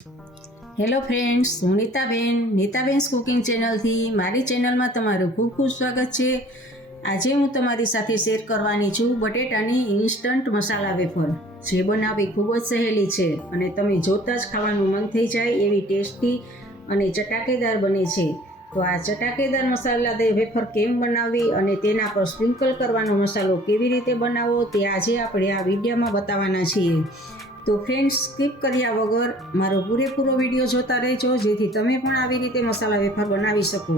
Hello friends, હું Nitaben cooking ચેનલથી મારી ચેનલમાં તમારું ખૂબ ખૂબ સ્વાગત છે. આજે હું તમારી સાથે શેર કરવાની છું બટેટાની ઇન્સ્ટન્ટ મસાલા વેફર, જે બનાવવી ખૂબ જ સહેલી છે અને તમે જોતાં જ ખાવાનું મન થઈ જાય એવી ટેસ્ટી અને ચટાકેદાર બને છે. તો આ ચટાકેદાર મસાલા વેફર કેમ બનાવવી અને તેના પર સ્પ્રિંકલ કરવાનો મસાલો કેવી રીતે બનાવવો તે આજે આપણે આ વિડીયોમાં બતાવવાના છીએ. તો ફ્રેન્ડ્સ, સ્કીપ કર્યા વગર મારો પૂરેપૂરો વિડીયો જોતા રહેજો, જેથી તમે પણ આવી રીતે મસાલા વેફર બનાવી શકો.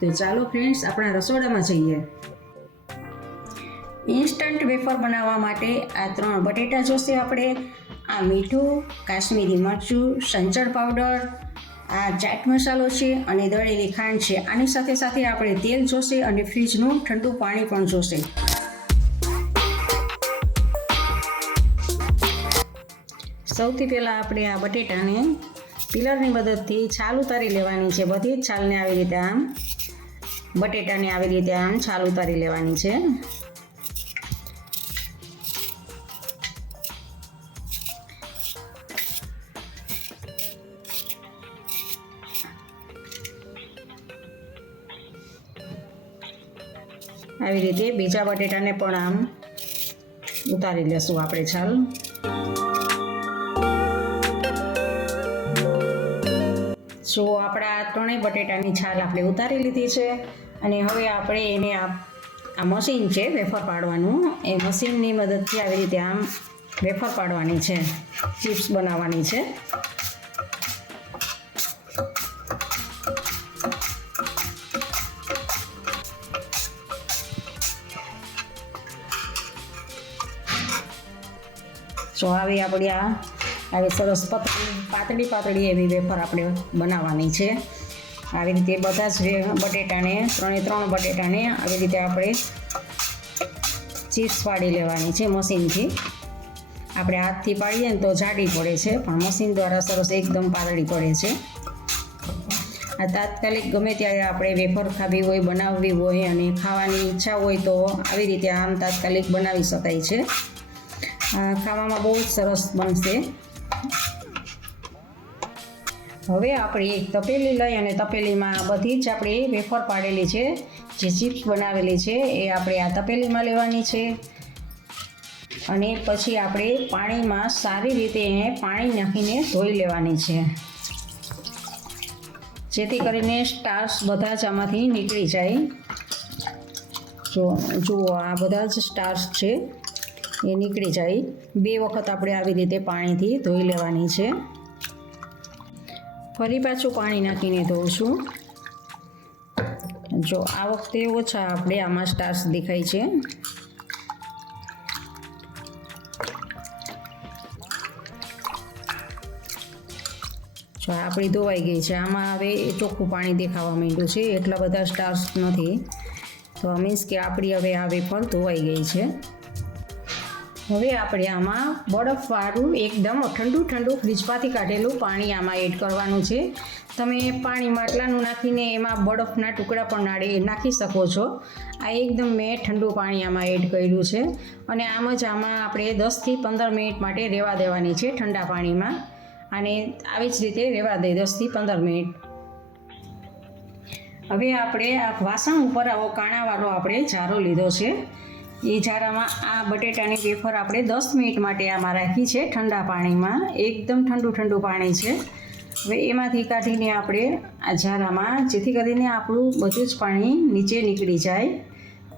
તો ચાલો ફ્રેન્ડ્સ, આપણા રસોડામાં જઈએ. ઇન્સ્ટન્ટ વેફર બનાવવા માટે આ 3 બટેટા જોશે આપણે, આ મીઠું, કાશ્મીરી મરચું, સંચળ પાવડર, આ ચાટ મસાલો છે અને દળેલી ખાંડ છે. આની સાથે સાથે આપણે તેલ જોશે અને ફ્રીજનું ઠંડુ પાણી પણ જોશે. સૌથી પહેલાં આપણે આ બટેટાને પિલરની મદદથી છાલ ઉતારી લેવાની છે. બધી જ છાલને આવી રીતે આમ બટેટાને આવી રીતે આમ છાલ ઉતારી લેવાની છે. આવી રીતે બીજા બટેટાને પણ આમ ઉતારી લેશું આપણે છાલ. જો આપણા 3 બટેટાની છાલ આપણે ઉતારી લીધી છે અને હવે આપણે એને આ મશીન છે વેફર પાડવાનું, એ મશીનની મદદથી આવી રીતે આમ વેફર પાડવાની છે, ચિપ્સ બનાવવાની છે. જો આવી આપણી આવી સરસ પાતળી એવી વેફર આપણે બનાવવાની છે. આવી રીતે બધા જ બટેટાને 3 બટેટાને આવી રીતે આપણે ચિપ્સ પાડી લેવાની છે મશીનથી. આપણે હાથથી પાડીએ ને તો જાડી પડે છે, પણ મશીન દ્વારા સરસ એકદમ પાતળી પડે છે. આ તાત્કાલિક ગમે ત્યારે આપણે વેફર ખાવી હોય, બનાવવી હોય અને ખાવાની ઈચ્છા હોય તો આવી રીતે આમ તાત્કાલિક બનાવી શકાય છે. ખાવામાં બહુ જ સરસ બનશે. હવે આપણે એક તપેલી લઈ અને તપેલીમાં બધી જ આપણે વેફર પાડેલી છે, જે ચિપ્સ બનાવેલી છે, એ આપણે આ તપેલીમાં લેવાની છે. અને પછી આપણે પાણીમાં સારી રીતે એને પાણી નાખીને ધોઈ લેવાની છે, જેથી કરીને સ્ટાર્ચ બધા જ આમાંથી નીકળી જાય. જુઓ આ બધા જ સ્ટાર્ચ છે એ નીકળી જાય. 2 વખત આપણે આવી રીતે પાણીથી ધોઈ લેવાની છે. ફરી પાછું પાણી નાખીને ધોઉં છું. જો આ વખતે ઓછા આપણે આમાં સ્ટાર્ચ દેખાય છે. જો આપણી ધોવાઈ ગઈ છે. આમાં હવે ચોખ્ખું પાણી દેખાવા માંડ્યું છે, એટલા બધા સ્ટાર્ચ નથી. તો મીન્સ કે આપણી હવે આ વેફર ધોવાઈ ગઈ છે. હવે આપણે આમાં બરફવાળું એકદમ ઠંડુ ફ્રીજમાંથી કાઢેલું પાણી આમાં એડ કરવાનું છે. તમે પાણી માટલાનું નાખીને એમાં બરફના ટુકડા પણ નાખી શકો છો. આ એકદમ મેં ઠંડુ પાણી આમાં એડ કર્યું છે અને આમાં આપણે 10 થી 15 મિનિટ માટે રહેવા દેવાની છે ઠંડા પાણીમાં. અને આવી જ રીતે રહેવા દઈએ 10 થી 15 મિનિટ. હવે આપણે આ વાસણ ઉપર આવો કાણાવાળો આપણે જારો લીધો છે. એ જારામાં આ બટેટાની વેફર આપણે 10 મિનિટ માટે આમાં રાખી છે ઠંડા પાણીમાં. એકદમ ઠંડુ પાણી છે. હવે એમાંથી કાઢીને આપણે આ જારામાં, જેથી કરીને આપણું બધું જ પાણી નીચે નીકળી જાય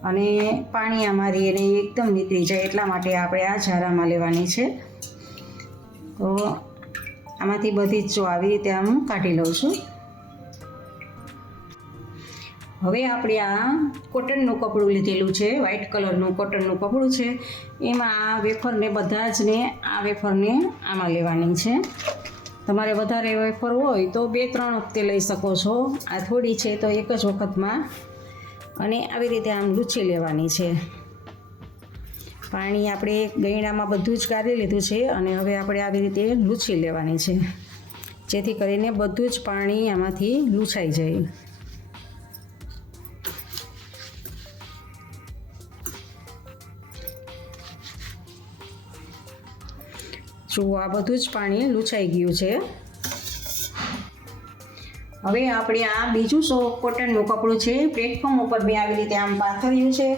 અને પાણી અમારી એને એકદમ નીકળી જાય, એટલા માટે આપણે આ જારામાં લેવાની છે. તો આમાંથી બધી જ જો આવી રીતે આમ કાઢી લઉં છું. હવે આપણે આ કોટનનું કપડું લીધેલું છે, વ્હાઇટ કલરનું કોટનનું કપડું છે, એમાં આ વેફરને બધા જને આ વેફરને આમાં લેવાની છે. તમારે વધારે વેફર હોય તો 2-3 વખતે લઈ શકો છો. આ થોડી છે તો એક જ વખતમાં. અને આવી રીતે આમ લૂછી લેવાની છે. પાણી આપણે ગયણામાં બધું જ કાઢી લીધું છે અને હવે આપણે આવી રીતે લૂછી લેવાની છે, જેથી કરીને બધું જ પાણી આમાંથી લૂછાઈ જાય. જુઓ આ બધું જ પાણી લૂછાઈ ગયું છે. હવે આપણે આ બીજું કોટનનું કપડું છે પ્લેટફોર્મ ઉપર મેં આવી રીતે આમ પાથર્યું છે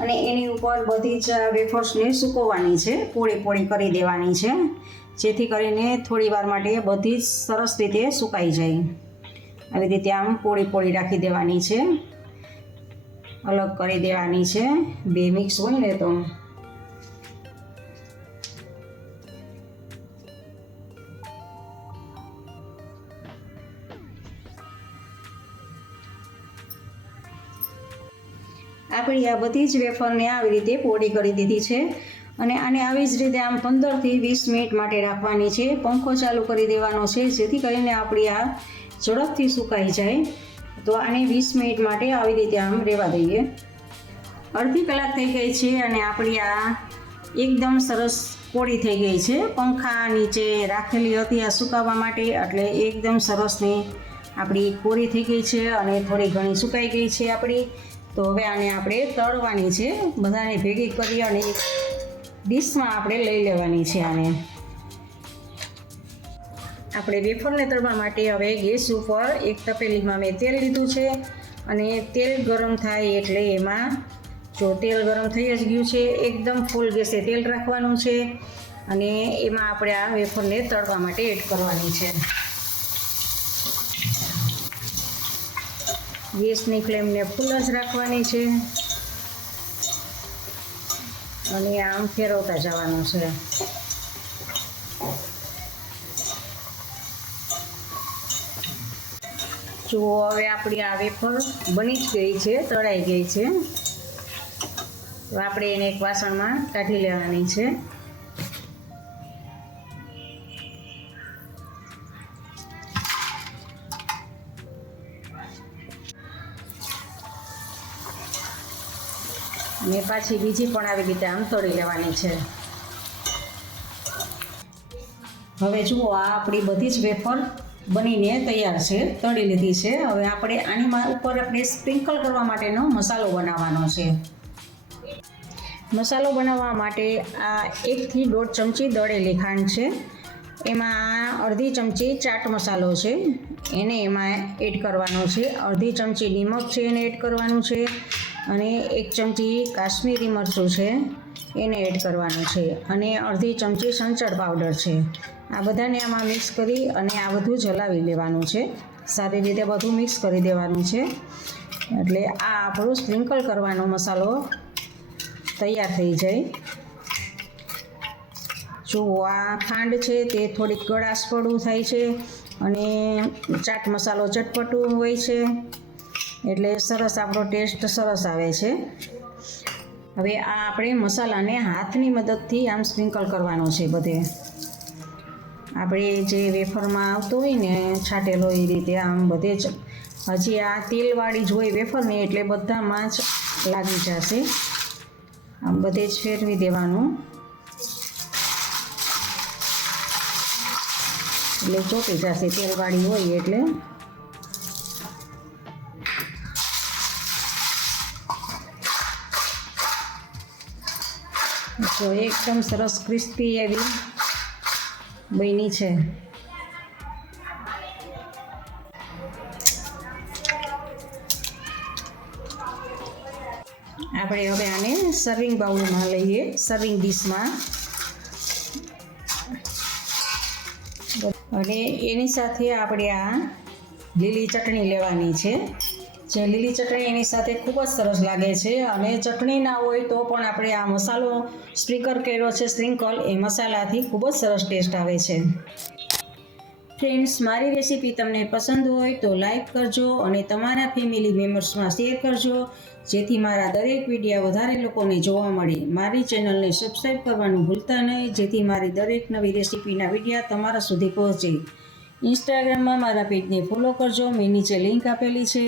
અને એની ઉપર બધી જ વેફર્સને સૂકવવાની છે, પોળી પોળી કરી દેવાની છે, જેથી કરીને થોડી વાર માટે બધી જ સરસ રીતે સુકાઈ જાય. આવી રીતે આમ પોળી પોળી રાખી દેવાની છે, અલગ કરી દેવાની છે, બે મિક્સ હોય ને તો. આપણી આ બધી જ વેફરને આવી રીતે પોળી કરી દીધી છે અને આને આવી જ રીતે આમ 15થી 20 મિનિટ માટે રાખવાની છે. પંખો ચાલુ કરી દેવાનો છે, જેથી કરીને આપણી આ ઝડપથી સુકાઈ જાય. તો આને 20 મિનિટ માટે આવી રીતે આમ રહેવા દઈએ. અડધી કલાક થઈ ગઈ છે અને આપણી આ એકદમ સરસ પોળી થઈ ગઈ છે. પંખા નીચે રાખેલી હતી આ સુકાવવા માટે, એટલે એકદમ સરસની આપણી પોળી થઈ ગઈ છે અને થોડી ઘણી સુકાઈ ગઈ છે આપણી. તો હવે આને આપણે તળવાની છે, બધાને ભેગી કરી અને ડીશમાં આપણે લઈ લેવાની છે. આને આપણે વેફરને તળવા માટે હવે ગેસ ઉપર એક તપેલીમાં મેં તેલ લીધું છે અને તેલ ગરમ થાય એટલે એમાં જો તેલ ગરમ થઈ જ ગયું છે, એકદમ ફૂલ ગેસે તેલ રાખવાનું છે અને એમાં આપણે આ વેફરને તળવા માટે એડ કરવાની છે. ગેસની ફ્લેમને ફૂલ જ રાખવાની છે અને આમ ફેરવતા જવાનું છે. જુઓ હવે આપણી આ વેફર બની જ ગઈ છે, તળાઈ ગઈ છે. તો આપણે એને એક વાસણમાં કાઢી લેવાની છે. અને પાછી બીજી પણ આવી રીતે આમ તળી લેવાની છે. હવે જુઓ આ આપણી બધી જ વેફર બનીને તૈયાર છે, તળી લીધી છે. હવે આપણે આની ઉપર આપણે સ્પ્રિંકલ કરવા માટેનો મસાલો બનાવવાનો છે. મસાલો બનાવવા માટે આ 1 થી 1.5 ચમચી દળેલી ખાંડ છે, એમાં અડધી ચમચી ચાટ મસાલો છે, એને એમાં એડ કરવાનો છે. અડધી ચમચી નિમક છે, એને એડ કરવાનું છે અને 1 ચમચી કાશ્મીરી મરચું છે, એને એડ કરવાનું છે અને અડધી ચમચી સંચળ પાવડર છે. આ બધાને આમાં મિક્સ કરી અને આ બધું જ હલાવી લેવાનું છે. સારી રીતે બધું મિક્સ કરી દેવાનું છે, એટલે આ આપણું સ્પ્રિંકલ કરવાનો મસાલો તૈયાર થઈ જાય. જુઓ આ ખાંડ છે તે થોડીક ગળાશપડું થાય છે અને ચાટ મસાલો ચટપટું હોય છે, એટલે સરસ આપણો ટેસ્ટ સરસ આવે છે. હવે આ આપણે મસાલાને હાથની મદદથી આમ સ્પ્રિંકલ કરવાનો છે બધે. આપણે જે વેફરમાં આવતો હોય ને છાંટેલો એ રીતે આમ બધે જ. હજી આ તેલવાળી જ હોય વેફરને એટલે બધામાં જ લાગી જશે. આમ બધે જ ફેરવી દેવાનું, એટલે ચોટી જશે તેલવાળી હોય એટલે. તો એકદમ સરસ ક્રિસ્પી એવી બની છે. આપણે હવે આને સર્વિંગ બાઉલમાં લઈએ, સર્વિંગ ડીશમાં. અને એની સાથે આપણે આ લીલી ચટણી લેવાની છે. જે લીલી ચટણી એની સાથે ખૂબ જ સરસ લાગે છે. અને ચટણી ના હોય તો પણ આપણે આ મસાલો સ્પ્રિંકલ કર્યો છે, સ્પ્રિંકલ એ મસાલાથી ખૂબ જ સરસ ટેસ્ટ આવે છે. ફ્રેન્ડ્સ, મારી રેસીપી તમને પસંદ હોય તો લાઈક કરજો અને તમારા ફેમિલી મેમ્બર્સમાં શેર કરજો, જેથી મારા દરેક વિડીયો વધારે લોકોને જોવા મળે. મારી ચેનલને સબસ્ક્રાઈબ કરવાનું ભૂલતા નહીં, જેથી મારી દરેક નવી રેસીપીના વિડીયો તમારા સુધી પહોંચે. ઇન્સ્ટાગ્રામમાં મારા પેજને ફોલો કરજો, મેં નીચે લિંક આપેલી છે.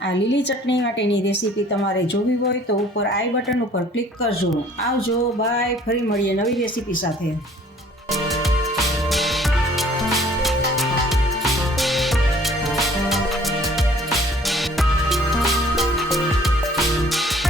આ લીલી ચટણી માટેની રેસીપી તમારે જોવી હોય તો ઉપર આઈ બટન ઉપર ક્લિક કરજો. આવજો, બાય. ફરી મળીએ નવી રેસીપી સાથે.